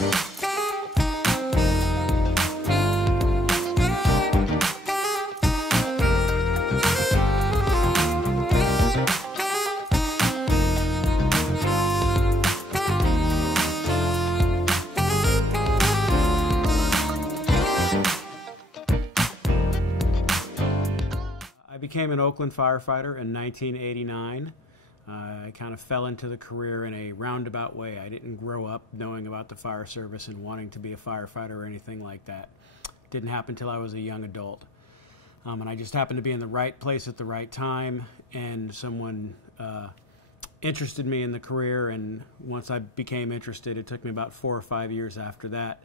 I became an Oakland firefighter in 1989. I kind of fell into the career in a roundabout way. I didn't grow up knowing about the fire service and wanting to be a firefighter or anything like that. It didn't happen until I was a young adult. And I just happened to be in the right place at the right time, and someone interested me in the career, and once I became interested, it took me about 4 or 5 years after that,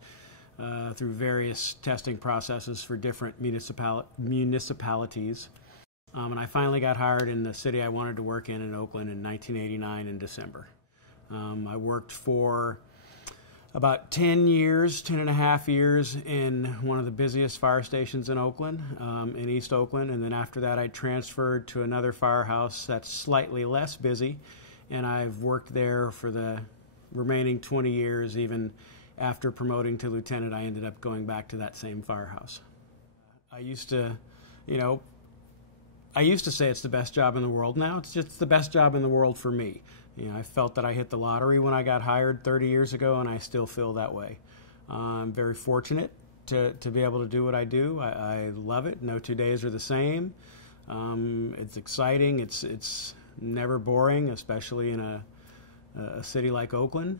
through various testing processes for different municipalities. And I finally got hired in the city I wanted to work in Oakland, in 1989 in December. I worked for about 10 and a half years in one of the busiest fire stations in Oakland, in East Oakland, and then after that I transferred to another firehouse that's slightly less busy, and I've worked there for the remaining 20 years. Even after promoting to lieutenant, I ended up going back to that same firehouse. I used to say it's the best job in the world. Now it's just the best job in the world for me. I felt that I hit the lottery when I got hired 30 years ago, and I still feel that way. I'm very fortunate to be able to do what I do. I love it. No 2 days are the same. It's exciting. It's never boring, especially in a city like Oakland.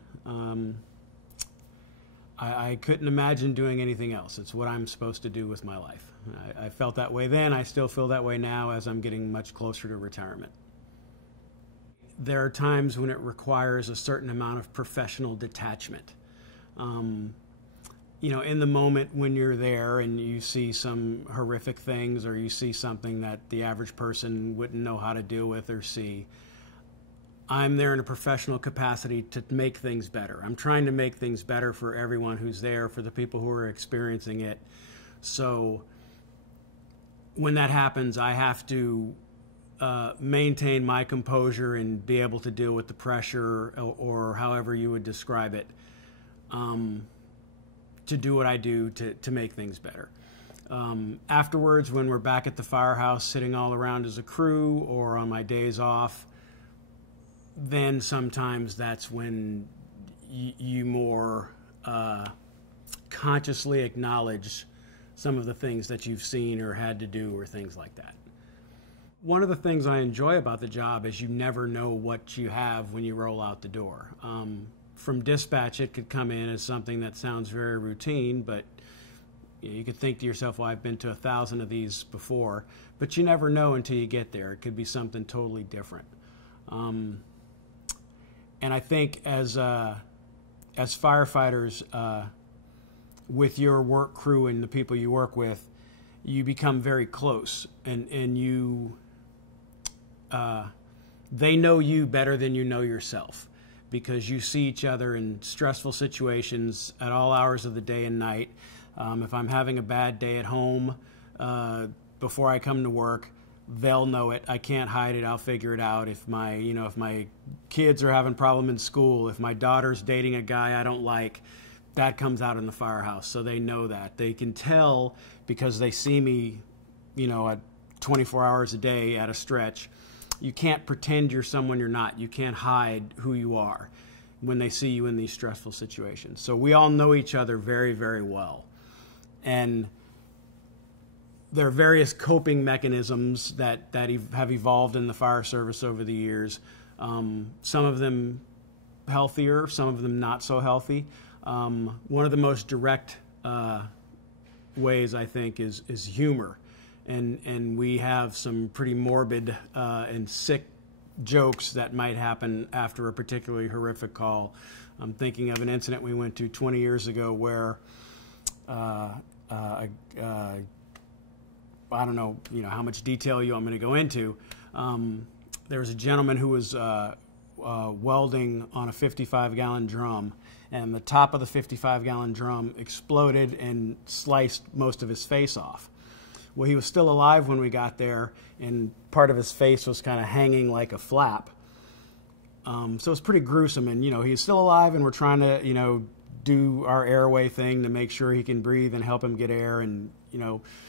I couldn't imagine doing anything else. It's what I'm supposed to do with my life. I felt that way then. I still feel that way now as I'm getting much closer to retirement. There are times when it requires a certain amount of professional detachment. In the moment when you're there and you see some horrific things, or you see something that the average person wouldn't know how to deal with or see, I'm there in a professional capacity to make things better. I'm trying to make things better for everyone who's there, for the people who are experiencing it. So when that happens, I have to maintain my composure and be able to deal with the pressure, or however you would describe it, to do what I do to make things better. Afterwards, when we're back at the firehouse sitting all around as a crew, or on my days off, then sometimes that's when you more consciously acknowledge some of the things that you've seen or had to do, or things like that. One of the things I enjoy about the job is you never know what you have when you roll out the door. From dispatch, it could come in as something that sounds very routine, but you could think to yourself, well, I've been to 1,000 of these before, but you never know until you get there. It could be something totally different. And I think as firefighters, with your work crew and the people you work with, you become very close, and you they know you better than you know yourself, because you see each other in stressful situations at all hours of the day and night. If I'm having a bad day at home, before I come to work, they'll know it. I can't hide it. I'll figure it out. If my kids are having a problem in school, if my daughter's dating a guy I don't like, that comes out in the firehouse. So they know that. They can tell because they see me, at 24 hours a day at a stretch. You can't pretend you're someone you're not. You can't hide who you are when they see you in these stressful situations. So we all know each other very, very well. And there are various coping mechanisms that have evolved in the fire service over the years. Some of them healthier, some of them not so healthy. One of the most direct ways, I think, is humor. And we have some pretty morbid and sick jokes that might happen after a particularly horrific call. I'm thinking of an incident we went to 20 years ago where I don't know, how much detail I'm going to go into. There was a gentleman who was welding on a 55-gallon drum, and the top of the 55-gallon drum exploded and sliced most of his face off. Well, he was still alive when we got there, and part of his face was kind of hanging like a flap. So it was pretty gruesome, and, he's still alive, and we're trying to, do our airway thing to make sure he can breathe and help him get air. And,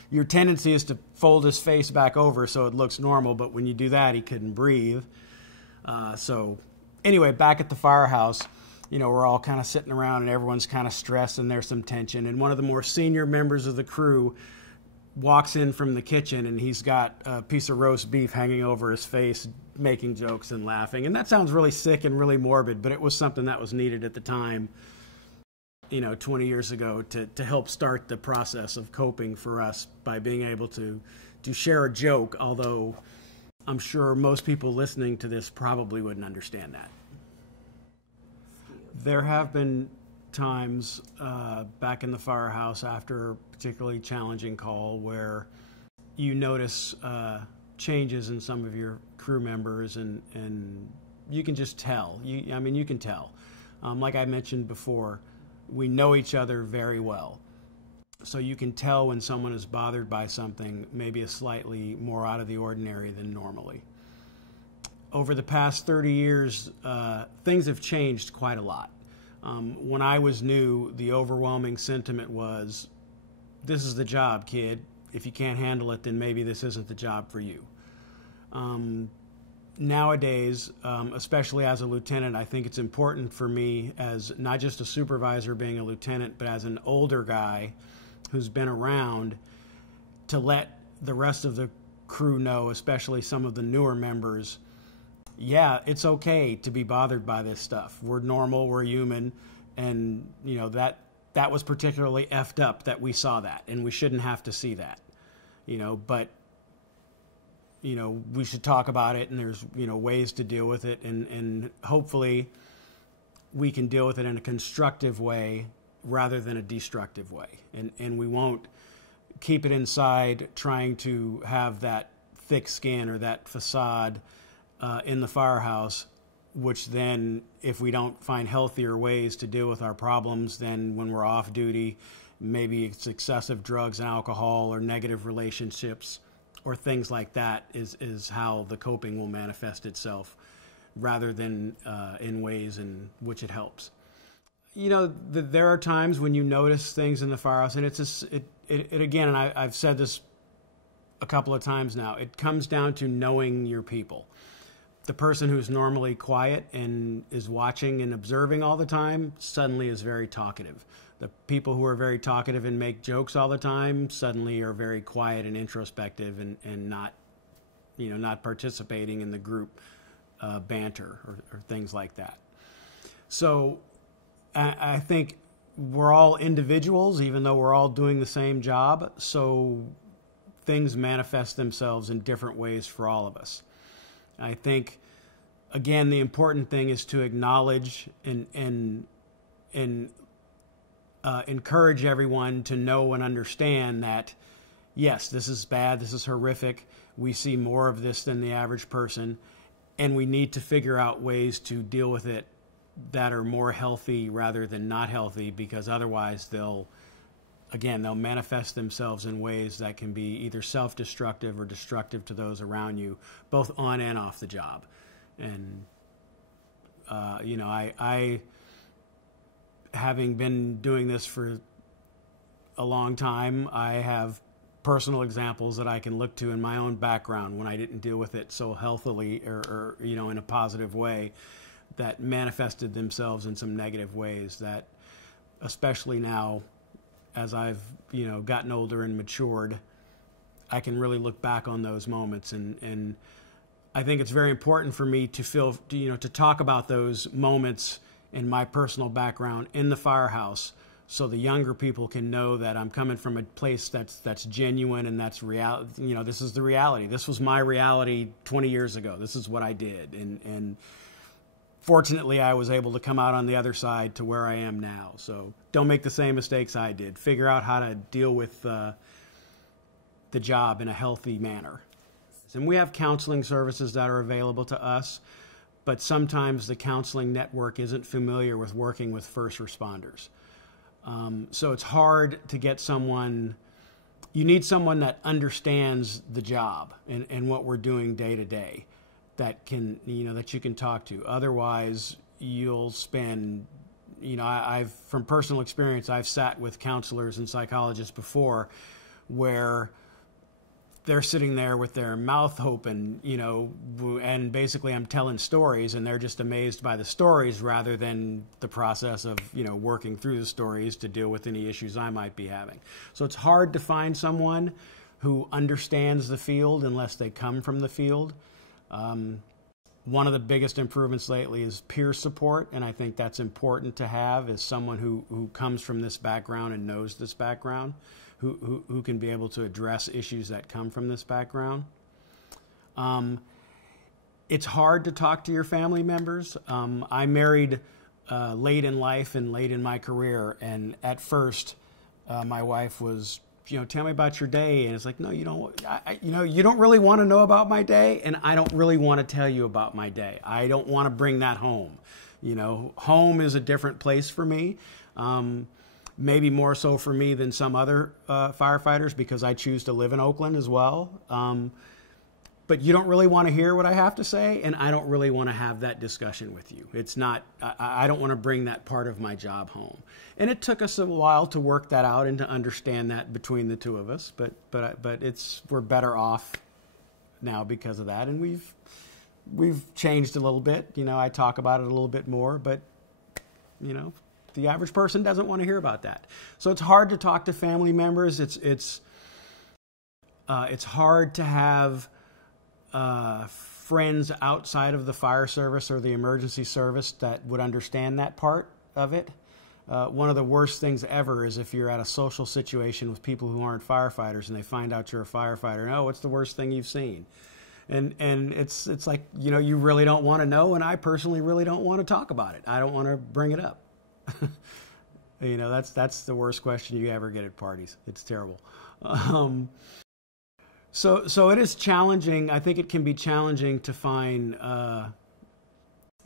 your tendency is to fold his face back over so it looks normal, but when you do that, he couldn't breathe. So anyway, back at the firehouse, we're all kind of sitting around and everyone's kind of stressed and there's some tension. And one of the more senior members of the crew walks in from the kitchen and he's got a piece of roast beef hanging over his face, making jokes and laughing. And that sounds really sick and really morbid, but it was something that was needed at the time, 20 years ago to help start the process of coping for us by being able to share a joke, although I'm sure most people listening to this probably wouldn't understand that. There have been times back in the firehouse after a particularly challenging call where you notice changes in some of your crew members and you can just tell. You can tell. Like I mentioned before, we know each other very well. So you can tell when someone is bothered by something maybe a slightly more out of the ordinary than normally. Over the past 30 years, things have changed quite a lot. When I was new, the overwhelming sentiment was, this is the job, kid. If you can't handle it, then maybe this isn't the job for you. Nowadays, especially as a lieutenant, I think it's important for me as not just a supervisor being a lieutenant, but as an older guy who's been around to let the rest of the crew know, especially some of the newer members, yeah, it's okay to be bothered by this stuff. We're normal, we're human, and that was particularly effed up that we saw that, and we shouldn't have to see that. But we should talk about it, and there's ways to deal with it, and hopefully we can deal with it in a constructive way rather than a destructive way, and we won't keep it inside trying to have that thick skin or that facade in the firehouse, which then, if we don't find healthier ways to deal with our problems, then when we're off duty, maybe it's excessive drugs and alcohol or negative relationships or things like that is how the coping will manifest itself, rather than in ways in which it helps. There are times when you notice things in the firehouse, and it again, and I've said this a couple of times now, it comes down to knowing your people. The person who's normally quiet and is watching and observing all the time suddenly is very talkative. The people who are very talkative and make jokes all the time suddenly are very quiet and introspective and not participating in the group banter or things like that. So I think we're all individuals, even though we're all doing the same job. So things manifest themselves in different ways for all of us. I think, again, the important thing is to acknowledge and encourage everyone to know and understand that, yes, this is bad, this is horrific, we see more of this than the average person, and we need to figure out ways to deal with it that are more healthy rather than not healthy, because otherwise they'll manifest themselves in ways that can be either self-destructive or destructive to those around you, both on and off the job. And, I having been doing this for a long time, I have personal examples that I can look to in my own background when I didn't deal with it so healthily or in a positive way, that manifested themselves in some negative ways that, especially now, as I've gotten older and matured, I can really look back on those moments, and I think it's very important for me to talk about those moments in my personal background in the firehouse, so the younger people can know that I'm coming from a place that's genuine and that's real. This is the reality. This was my reality 20 years ago. This is what I did, and fortunately, I was able to come out on the other side to where I am now. So don't make the same mistakes I did. Figure out how to deal with the job in a healthy manner. And we have counseling services that are available to us, but sometimes the counseling network isn't familiar with working with first responders. So it's hard to get someone. You need someone that understands the job and what we're doing day to day, that can, that you can talk to. Otherwise, you'll spend I've from personal experience, I've sat with counselors and psychologists before where they're sitting there with their mouth open, and basically I'm telling stories and they're just amazed by the stories rather than the process of, working through the stories to deal with any issues I might be having. So it's hard to find someone who understands the field unless they come from the field. One of the biggest improvements lately is peer support, and I think that's important to have, is someone who comes from this background and knows this background, who can be able to address issues that come from this background. It's hard to talk to your family members. I married late in life and late in my career, and at first my wife was, tell me about your day, and it's like, no, you don't really want to know about my day, and I don't really want to tell you about my day. I don't want to bring that home. Home is a different place for me. Maybe more so for me than some other firefighters, because I choose to live in Oakland as well. But you don't really want to hear what I have to say, and I don't really want to have that discussion with you. It's not, I don't want to bring that part of my job home. And it took us a while to work that out and to understand that between the two of us, but we're better off now because of that, and we've changed a little bit. I talk about it a little bit more, but the average person doesn't want to hear about that. So it's hard to talk to family members. It's hard to have friends outside of the fire service or the emergency service that would understand that part of it. One of the worst things ever is if you're at a social situation with people who aren't firefighters and they find out you're a firefighter. And, what's the worst thing you've seen? And it's like, you really don't want to know, and I personally really don't want to talk about it. I don't want to bring it up. That's the worst question you ever get at parties. It's terrible. So it is challenging. I think it can be challenging to find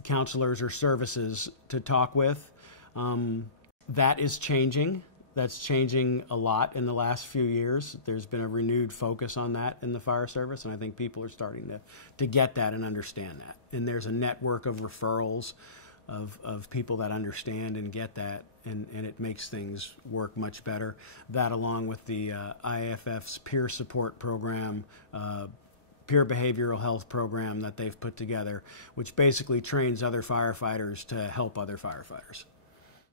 counselors or services to talk with. That is changing. That's changing a lot in the last few years. There's been a renewed focus on that in the fire service, and I think people are starting to get that and understand that. And there's a network of referrals of people that understand and get that, and it makes things work much better. That, along with the IAFF's peer support program, peer behavioral health program that they've put together, which basically trains other firefighters to help other firefighters.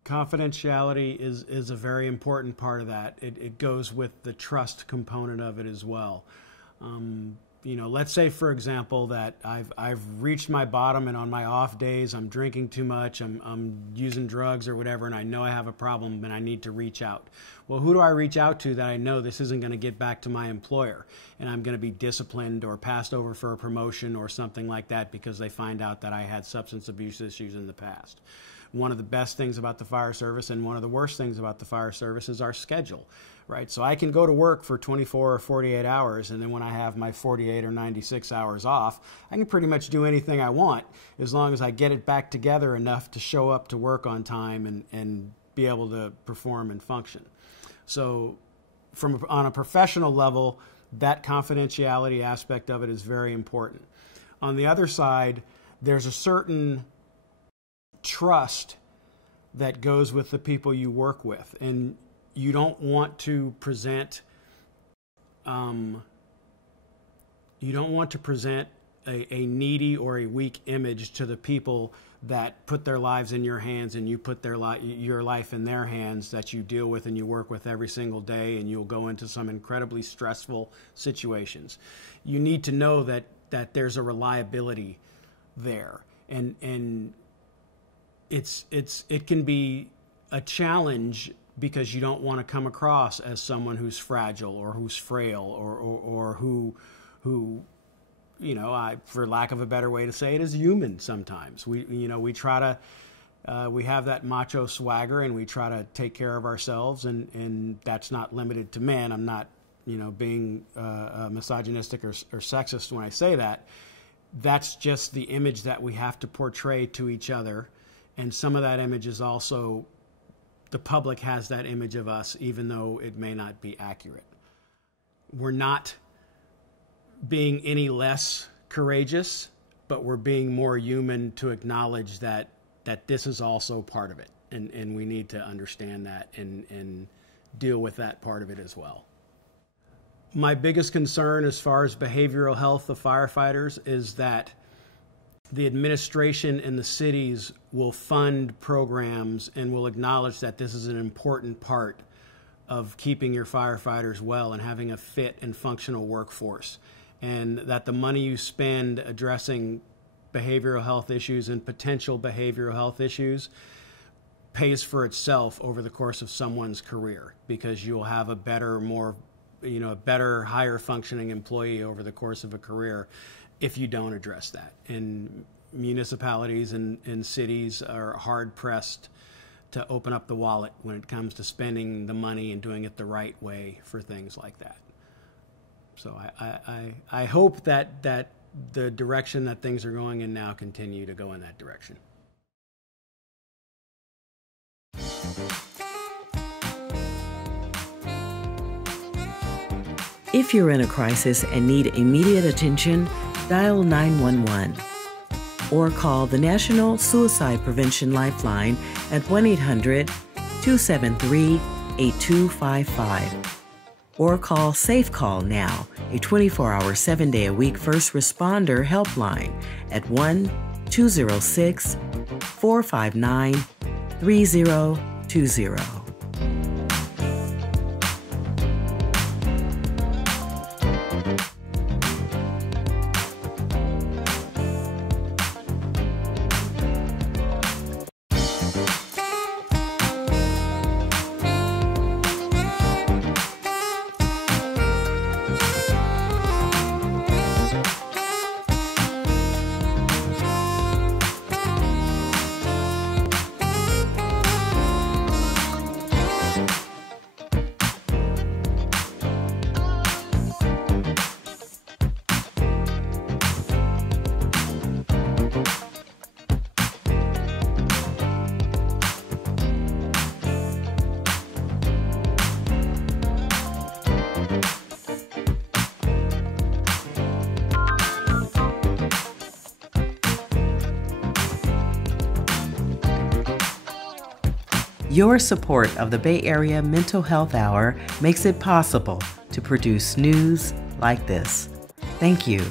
Confidentiality is a very important part of that. It goes with the trust component of it as well. Let's say, for example, that I've reached my bottom, and on my off days I'm drinking too much, I'm using drugs or whatever, and I know I have a problem and I need to reach out. Well, who do I reach out to that I know this isn't going to get back to my employer and I'm going to be disciplined or passed over for a promotion or something like that because they find out that I had substance abuse issues in the past? One of the best things about the fire service and one of the worst things about the fire service is our schedule, right? So I can go to work for 24 or 48 hours, and then when I have my 48 or 96 hours off, I can pretty much do anything I want as long as I get it back together enough to show up to work on time and be able to perform and function. So on a professional level, that confidentiality aspect of it is very important. On the other side, there's a certain trust that goes with the people you work with, and you don't want to present a needy or a weak image to the people that put their lives in your hands, and you put your life in their hands, that you deal with and you work with every single day, and you'll go into some incredibly stressful situations. You need to know that there's a reliability there, and it can be a challenge because you don't want to come across as someone who's fragile or who's frail or who for lack of a better way to say it, is human sometimes. We try to we have that macho swagger, and we try to take care of ourselves, and that's not limited to men. I'm not being misogynistic or sexist when I say that. That's just the image that we have to portray to each other. And some of that image is also, the public has that image of us, even though it may not be accurate. We're not being any less courageous, but we're being more human to acknowledge that this is also part of it. and we need to understand that and deal with that part of it as well. My biggest concern as far as behavioral health of firefighters is that the administration and the cities will fund programs and will acknowledge that this is an important part of keeping your firefighters well and having a fit and functional workforce, and that the money you spend addressing behavioral health issues and potential behavioral health issues pays for itself over the course of someone's career, because you'll have a better, higher functioning employee over the course of a career if you don't address that. And municipalities and cities are hard pressed to open up the wallet when it comes to spending the money and doing it the right way for things like that. So I hope that the direction that things are going in now continue to go in that direction. If you're in a crisis and need immediate attention, dial 911 or call the National Suicide Prevention Lifeline at 1-800-273-8255. Or call Safe Call Now, a 24-hour, 7-day-a-week first responder helpline at 1-206-459-3020. Your support of the Bay Area Mental Health Hour makes it possible to produce news like this. Thank you.